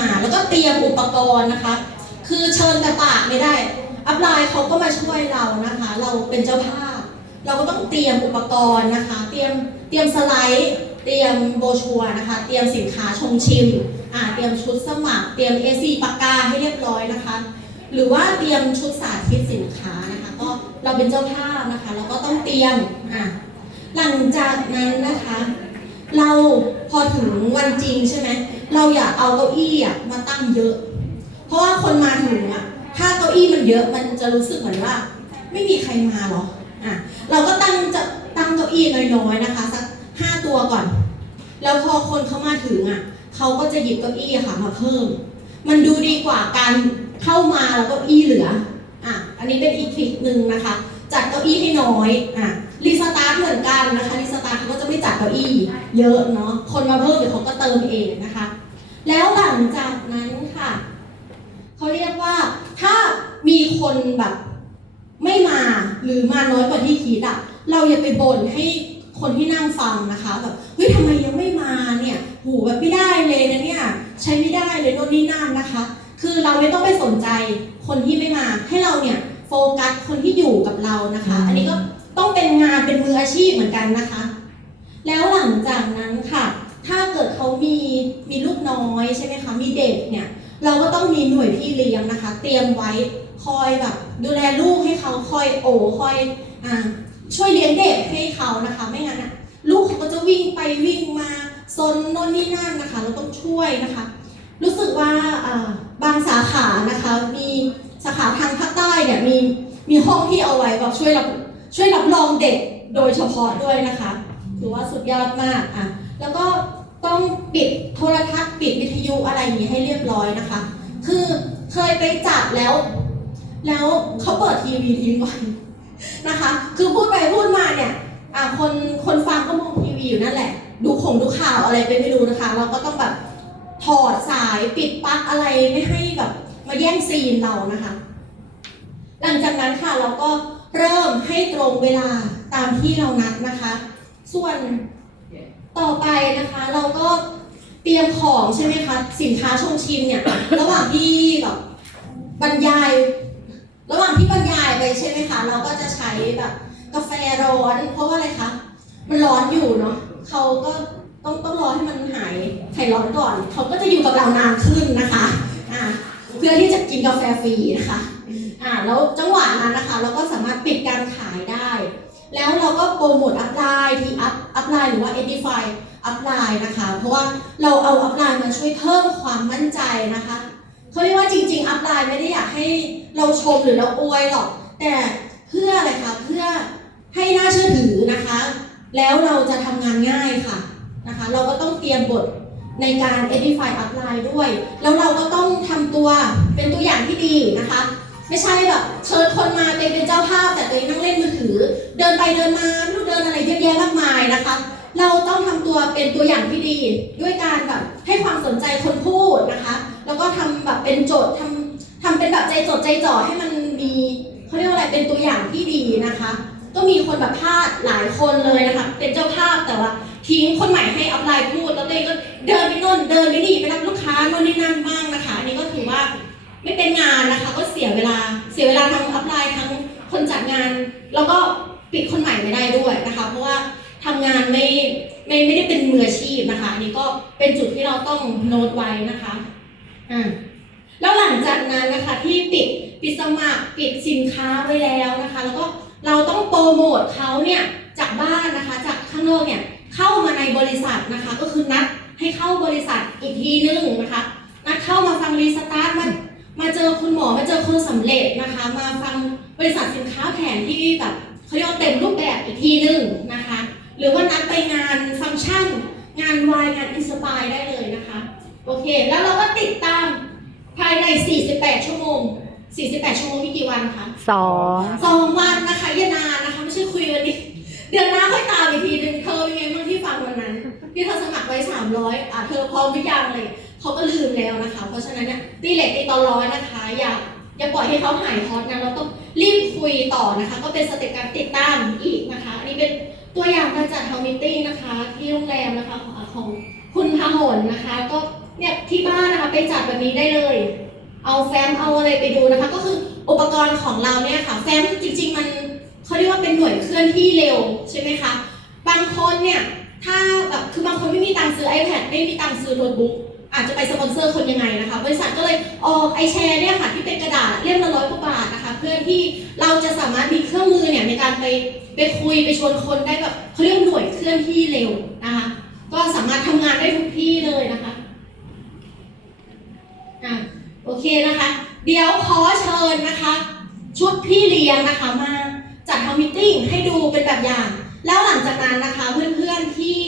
มา แล้วก็เตรียมอุปกรณ์นะคะ คือเชิญแต่ปากไม่ได้ อัพไลน์เขาก็มาช่วยเรานะคะ เราเป็นเจ้าภาพ เราก็ต้องเตรียมอุปกรณ์นะคะ เตรียมเตรียมสไลด์เตรียมโบชัวร์นะคะ เตรียมสินค้าชงชิมอ่าเตรียมชุดสมัคร เตรียม A4 ปากกาให้เรียบร้อยนะคะ หรือว่าเตรียมชุดสาธิตสินค้านะคะ ก็เราเป็นเจ้าภาพนะคะ เราก็ต้องเตรียมอ่าหลังจากนั้นนะคะ เราพอถึงวันจริงใช่ไหม เราอยากเอาเก้าอี้อะมาตั้งเยอะ เพราะว่าคนมาถึงอะ ถ้าเก้าอี้มันเยอะมันจะรู้สึกเหมือนว่า ไม่มีใครมาหรออะเราก็ตั้งจะตั้งเก้าอี้น้อยๆนะคะสักห้าตัวก่อน แล้วพอคนเขามาถึงอะเขาก็จะหยิบเก้าอี้ค่ะมาเพิ่ม มันดูดีกว่าการเข้ามาแล้วเก้าอี้เหลืออะอันนี้เป็นอีกทริคหนึ่งนะคะ จัดเก้าอี้ให้น้อยอะรีสตาร์ทเหมือนกันนะคะรีสตาร์ทเขาก็จะไม่จัดเก้าอี้เยอะเนาะคนมาเพิ่มเดี๋ยวเขาก็เติมเองนะคะ แล้วหลังจากนั้นค่ะเขาเรียกว่าถ้ามีคนแบบไม่มาหรือมาน้อยกว่าที่คิดอะเราอย่าไปบ่นให้คนที่นั่งฟังนะคะแบบเฮ้ยทำไมยังไม่มาเนี่ยหูแบบไม่ได้เลยนะเนี่ยใช้ไม่ได้เลยโน่นนี่นั่นนะคะ คือเราไม่ต้องไปสนใจคนที่ไม่มา ให้เราเนี่ยโฟกัสคนที่อยู่กับเรานะคะ อันนี้ก็ต้องเป็นงานเป็นมืออาชีพเหมือนกันนะคะ แล้วหลังจากนั้นค่ะ ถ้าเกิดเขามีมีลูกน้อยใช่ไหมคะ มีเด็กเนี่ย เราก็ต้องมีหน่วยพี่เลี้ยงนะคะ เตรียมไว้คอยแบบดูแลลูกให้เขาคอยโอบคอยอ่าช่วยเลี้ยงเด็กให้เขานะคะ ไม่งั้นอะลูกเขาก็จะวิ่งไปวิ่งมาซนโน่นนี่นั่นนะคะ เราต้องช่วยนะคะ รู้สึกว่าอ่าบางสาขานะคะ มีสาขาทางภาคใต้เนี่ยมีมีห้องที่เอาไว้แบบช่วยรับช่วยรับรองเด็กโดยเฉพาะด้วยนะคะถือว่าสุดยอดมากอะแล้วก็ ต้องปิดโทรทัศน์ปิดวิท ยุอะไรนี้ให้เรียบร้อยนะคะ คือเคยไปจัดแล้ว แล้วเขาเปิดทีวีทิ้งไว้นะคะ คือพูดไปพูดมาเนี่ยอะคนคนฟังก็มองทีวีอยู่นั่นแหละ ดูของดูข่าวอะไรไปไม่รู้นะคะ เราก็ต้องแบบถอดสายปิดปลั๊กอะไรไม่ให้แบบมาแย่งซีนเรานะคะ หลังจากนั้นค่ะเราก็เริ่มให้ตรงเวลาตามที่เรานัดนะคะ ส่วนต่อไปนะคะเราก็ ตรียมของใช่ไหมคะ สินค้าชงชิมเนี่ย ระหว่างที่แบบบรรยาย ระหว่างที่บรรยายไปใช่ไหมคะ เราก็จะใช้แบบกาแฟร้อน เพราะว่าอะไรคะ มันร้อนอยู่เนาะเขาก็ต้องต้องรอให้มันหายหายร้อนก่อน เขาก็จะอยู่กับเรานานขึ้นนะคะอ่าเพื่อที่จะกินกาแฟฟรีนะคะอ่าแล้วจังหวะนั้นนะคะ เราก็สามารถปิดการขายได้ แล้วเราก็โปรโมทอัพไลน์ที่อัพอัพไลน์หรือว่า edify อัพไลน์นะคะ เพราะว่าเราเอาอัพไลน์มาช่วยเพิ่มความมั่นใจนะคะเขาเรียกว่าจริงๆอัพไลน์ไม่ได้อยากให้เราชมหรือเราอวยหรอก แต่เพื่ออะไรคะเพื่อให้น่าเชื่อถือนะคะ แล้วเราจะทำงานง่ายค่ะนะคะ เราก็ต้องเตรียมบทในการ edify อัพไลน์ด้วย แล้วเราก็ต้องทำตัวเป็นตัวอย่างที่ดีนะคะ ไม่ใช่แบบเชิญคนมาเป็นเป็นเจ้าภาพแต่ตัวเองนั่งเล่นมือถือ เดินไปเดินมาไม่รู้เดินอะไรเยอะแยะมากมายนะคะ เราต้องทำตัวเป็นตัวอย่างที่ดี ด้วยการแบบให้ความสนใจคนพูดนะคะ แล้วก็ทำแบบเป็นโจทย์ทำทำเป็นแบบใจจดใจจ่อให้มันมีเขาเรียกว่าอะไรเป็นตัวอย่างที่ดีนะคะ ก็มีคนแบบพลาดหลายคนเลยนะคะ เป็นเจ้าภาพแต่ว่าทิ้งคนใหม่ให้อัพไลน์พูดแล้วตัวเองก็เดินไปโน่นเดินไปนี่ไปรับลูกค้าโน่นนี่นั่นบ้างนะคะอันนี้ก็ถือว่าไม่เป็นงานนะคะ ก็เสียเวลาเสียเวลาทั้งอัพไลน์ทั้งคนจัดงาน แล้วก็ ปิดคนใหม่ไม่ได้ด้วยนะคะ เพราะว่าทำงานไม่ไม่ไม่ได้เป็นมืออาชีพนะคะอันนี้ก็เป็นจุดที่เราต้องโน้ตไว้นะคะอ่าแล้วหลังจากนั้นนะคะที่ปิดปิดสมัครปิดสินค้าไว้แล้วนะคะ แล้วก็เราต้องโปรโมทเขาเนี่ยจากบ้านนะคะ จากข้างนอกเนี่ยเข้ามาในบริษัทนะคะ ก็คือนัดให้เข้าบริษัทอีกทีนึงนะคะนัดเข้ามาฟังรีสตาร์ทมามาเจอคุณหมอมาเจอคนสำเร็จนะคะ มาฟังบริษัทสินค้าแผนที่แบบ เขาเรียกว่าเต็มรูปแบบอีกทีหนึงนะคะ หรือว่านัดไปงานฟังก์ชัน งานวายงานอินสปายได้เลยนะคะ โอเค แล้วเราก็ติดตามภายใน 48 ชั่วโมง 48 ชั่วโมงมีกี่วันคะสองสองวันนะคะอย่านานนะคะไม่ใช่คุยวันนี้ เดือนหน้าค่อยตามอีกทีหนึงเธอเป็นไงบ้างที่ฟังวันนั้น ที่เธอสมัครไว้ 300อะเธอพร้อมหรือยังเลยเขาก็ลืมแล้วนะคะ เพราะฉะนั้นเนี่ยตีเหล็กตีตอนร้อยนะคะ อย่า อย่าปล่อยให้เขาหายฮอตนะเราต้องรีบคุยต่อนะคะ ก็เป็นสเต็ปการติดตามอีกนะคะ อันนี้เป็นตัวอย่างการจัดเฮามิตี้นะคะ ที่โรงแรมนะคะของของคุณพหลนะคะ ก็เนี่ยที่บ้านนะคะไปจัดแบบนี้ได้เลย เอาแฟ้มเอาอะไรไปดูนะคะ ก็คืออุปกรณ์ของเราเนี่ยค่ะ แฟ้มจริง ๆ มันเขาเรียกว่าเป็นหน่วยเคลื่อนที่เร็วใช่ไหมคะบางคนเนี่ยถ้าแบบคือบางคนไม่มีตังค์ซื้อ iPad ไม่มีตังค์ซื้อโน้ตบุ๊ก อาจจะไปสปอนเซอร์คนยังไงนะคะ บริษัทก็เลยออกไอแชร์เนี่ยค่ะที่เป็นกระดาษเล่มละร้อยกว่าบาทนะคะเพื่อที่เราจะสามารถมีเครื่องมือเนี่ยในการไปไปคุยไปชวนคนได้แบบเขาเรียกหน่วยเคลื่อนที่เร็วนะคะ ก็สามารถทำงานได้ทุกที่เลยนะคะอะโอเคนะคะ เดี๋ยวขอเชิญนะคะ ชุดพี่เลี้ยงนะคะมาจัดทำมิทติ้งให้ดูเป็นแบบอย่าง แล้วหลังจากนั้นนะคะเพื่อนๆที่